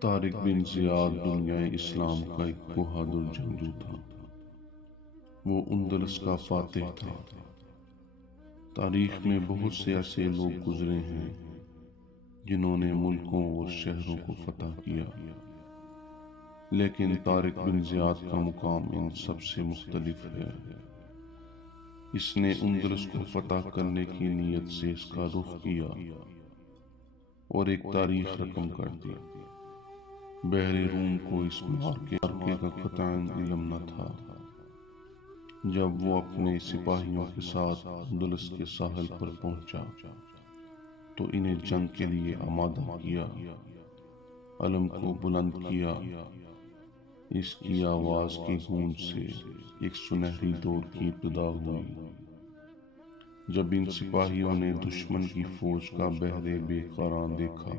طارق بن زیاد دنیا اسلام کا ایک بہادر جنگجو تھا۔ وہ اندلس کا فاتح تھا۔ تاریخ میں بہت سے ایسے لوگ گزرے ہیں جنہوں نے ملکوں اور شہروں کو فتح کیا، لیکن طارق بن زیاد کا مقام ان سب سے مختلف ہے۔ اس نے اندلس کو فتح کرنے کی نیت سے اس کا رخ کیا اور ایک تاریخ رقم کر دی۔ بحر روم کو اس معرکے کا قطعاً علم نہ تھا۔ جب وہ اپنے سپاہیوں کے ساتھ اندلس کے ساحل پر پہنچا تو انہیں جنگ کے لیے آمادہ کیا، علم کو بلند کیا۔ اس کی آواز کی گونج سے ایک سنہری دور کی ابتدا ہوئی۔ جب ان سپاہیوں نے دشمن کی فوج کا بحر بے قرار دیکھا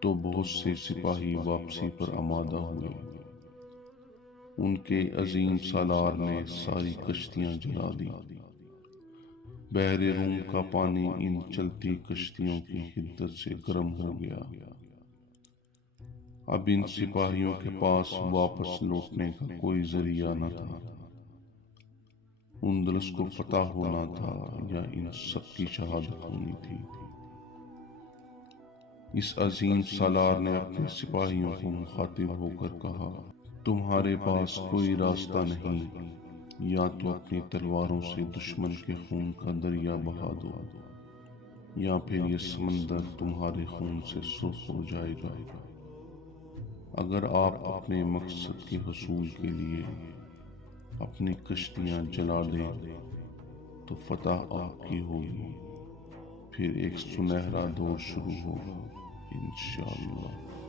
تو بہت سے سپاہی واپسی پر آمادہ ہوئے۔ ان کے عظیم سالار نے ساری کشتیاں جلا دی۔ بحر روم کا پانی ان چلتی کشتیوں کی حدت سے گرم ہو گیا۔ اب ان سپاہیوں کے پاس واپس لوٹنے کا کوئی ذریعہ نہ تھا۔ اندلس کو فتح ہونا تھا یا ان سب کی شہادت ہونی تھی۔ اس عظیم سالار نے اپنے سپاہیوں کو مخاطب ہو کر کہا، تمہارے پاس کوئی راستہ نہیں، یا تو اپنی تلواروں سے دشمن کے خون کا دریا بہا دو، یا پھر یہ سمندر تمہارے خون سے سرخ ہو جائے گا۔ اگر آپ اپنے مقصد کے حصول کے لیے اپنی کشتیاں جلا دیں تو فتح آپ کی ہوگی، پھر ایک سنہرا دور شروع ہوگا انشاءاللہ۔